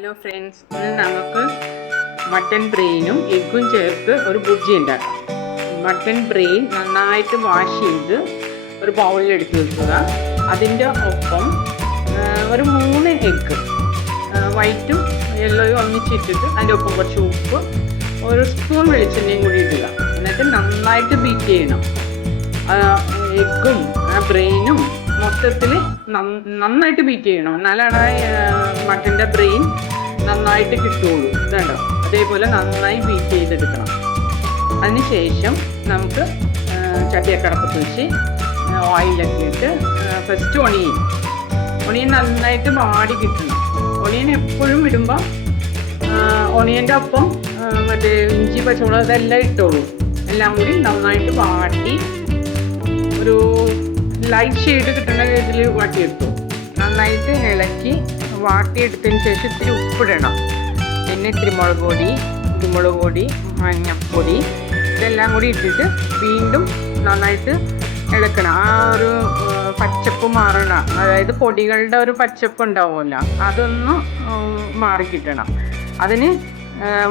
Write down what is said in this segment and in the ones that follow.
Hello friends, ഇന്ന് നമുക്ക് mutton ബ്രെയിനും എഗ്ഗും ചേർത്ത് ഒരു ബുർജി ഉണ്ടാക്കാം. മട്ടൻ ബ്രെയിൻ നന്നായിട്ട് വാഷ് ചെയ്ത് ഒരു ബൗളിൽ എടുത്ത് വെക്കുക. അതിൻ്റെ ഒപ്പം ഒരു 3 എഗ്ഗ് വൈറ്റും യെല്ലോയും ഒന്നിച്ചിട്ടിട്ട് അതിൻ്റെ ഒപ്പം കുറച്ച് ഉപ്പ്, ഒരു സ്പൂൺ വെളിച്ചെണ്ണയും കൂടി ഇടുക. എന്നിട്ട് നന്നായിട്ട് ബീറ്റ് ചെയ്യണം. എഗ്ഗും ബ്രെയിനും മൊത്തത്തിൽ നന്നായിട്ട് ബീറ്റ് ചെയ്യണം. എന്നാലാണ് മട്ടൻ്റെ ബ്രെയിൻ നന്നായിട്ട് കിട്ടുള്ളൂ. ഇതുണ്ടോ, അതേപോലെ നന്നായി ബീറ്റ് ചെയ്തെടുക്കണം. അതിനുശേഷം നമുക്ക് ചട്ടിയൊക്കെ അടപ്പത്ത് വെച്ച് ഓയിലൊക്കെ ഇട്ട് ഫസ്റ്റ് ഒണിയൻ നന്നായിട്ട് വാടി കിട്ടണം. ഒണിയൻ എപ്പോഴും ഇടുമ്പോൾ ഒണിയൻ്റെ ഒപ്പം മറ്റേ ഇഞ്ചി പച്ചമുളക് ഇതെല്ലാം ഇട്ടോളൂ. എല്ലാം കൂടി നന്നായിട്ട് വാട്ടി ഒരു ലൈറ്റ് ഷെയ്ഡ് കിട്ടുന്ന ഇതിൽ വാട്ടിയെടുത്തു. നന്നായിട്ട് ഇളക്കി വാട്ടിയെടുത്തതിന് ശേഷം ഇത്തിരി ഉപ്പിടണം. പിന്നെ ഇത്തിരി മുളക് പൊടി, മഞ്ഞൾപ്പൊടി ഇതെല്ലാം കൂടി ഇട്ടിട്ട് വീണ്ടും നന്നായിട്ട് ഇളക്കണം. ആ ഒരു പച്ചപ്പ് മാറണം. അതായത് പൊടികളുടെ ഒരു പച്ചപ്പ് ഉണ്ടാവുമല്ലോ, അതൊന്ന് മാറിക്കിട്ടണം. അതിന്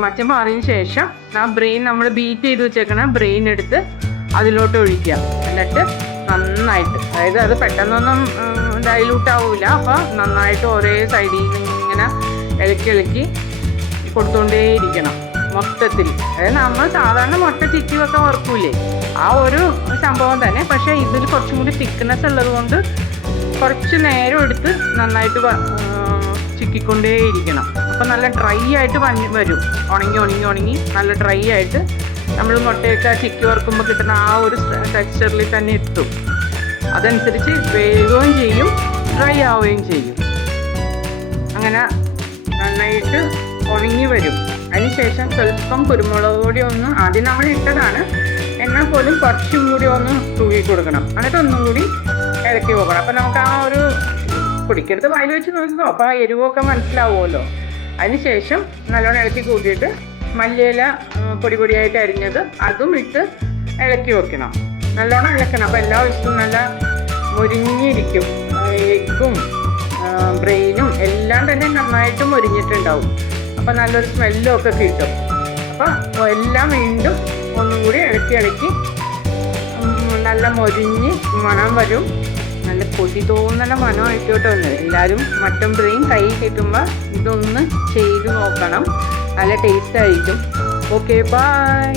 മറ്റേ മാറിയതിന് ശേഷം ആ ബ്രെയിൻ നമ്മൾ ബീറ്റ് ചെയ്ത് വെച്ചേക്കണം ബ്രെയിൻ എടുത്ത് അതിലോട്ട് ഒഴിക്കുക. എന്നിട്ട് നന്നായിട്ട്, അതായത് അത് പെട്ടെന്നൊന്നും ഡൈലൂട്ട് ആവില്ല. അപ്പോൾ നന്നായിട്ട് ഒരേ സൈഡിൽ ഇങ്ങനെ ഇളക്കി കൊടുത്തുകൊണ്ടേയിരിക്കണം മൊത്തത്തിൽ. അതായത് നമ്മൾ സാധാരണ മുട്ട ചിക്കിയൊക്കെ വറുക്കൂലേ, ആ ഒരു സംഭവം തന്നെ. പക്ഷേ ഇതിൽ കുറച്ചും കൂടി തിക്നെസ് ഉള്ളത് കൊണ്ട് കുറച്ച് നേരം എടുത്ത് നന്നായിട്ട് ചിക്കിക്കൊണ്ടേയിരിക്കണം. അപ്പോൾ നല്ല ഡ്രൈ ആയിട്ട് വരും. ഉണങ്ങി നല്ല ഡ്രൈ ആയിട്ട് നമ്മൾ മുട്ടയൊക്കെ ചിക്കി വറുക്കുമ്പോൾ കിട്ടുന്ന ആ ഒരു ടെക്സ്ചറിൽ തന്നെ എത്തും. അതനുസരിച്ച് വേകുകയും ചെയ്യും, ഡ്രൈ ആവുകയും ചെയ്യും. അങ്ങനെ നന്നായിട്ട് ഉണങ്ങി വരും. അതിനുശേഷം സ്വല്പം കുരുമുളക് പൊടി ഒന്ന് ആദ്യം നമ്മൾ ഇട്ടതാണ്, എന്നാൽ പോലും കുറച്ചും കൂടി ഒന്ന് തൂക്കി കൊടുക്കണം. എന്നിട്ട് ഒന്നും കൂടി ഇളക്കി പോകണം. അപ്പോൾ നമുക്ക് ആ ഒരു പൊടിക്കെടുത്ത് വായിൽ വെച്ച് നോക്കിക്കോ, അപ്പോൾ ആ എരിവൊക്കെ മനസ്സിലാവുമല്ലോ. അതിനുശേഷം നല്ലോണം ഇളക്കി കൂട്ടിയിട്ട് മല്ലിയില പൊടിയായിട്ട് അരിഞ്ഞത് അതും ഇട്ട് ഇളക്കി വെക്കണം. നല്ലോണം ഇളക്കണം. അപ്പോൾ എല്ലാ വശത്തും നല്ല മൊരിഞ്ഞിരിക്കും. എഗ്ഗും ബ്രെയിനും എല്ലാം തന്നെ നന്നായിട്ട് മൊരിഞ്ഞിട്ടുണ്ടാവും. അപ്പോൾ നല്ലൊരു സ്മെല്ലും ഒക്കെ കിട്ടും. അപ്പോൾ എല്ലാം വീണ്ടും ഒന്നും കൂടി ഇളക്കി നല്ല മൊരിഞ്ഞ് മണം വരും. നല്ല കൊതി തോന്നുന്ന മണമായിട്ട് കേട്ടോ. എല്ലാവരും മട്ടൻ ബ്രെയിൻ കൈ കിട്ടുമ്പോൾ ഇതൊന്ന് ചെയ്ത് നോക്കണം. നല്ല ടേസ്റ്റ് ആയിരിക്കും. Okay, by.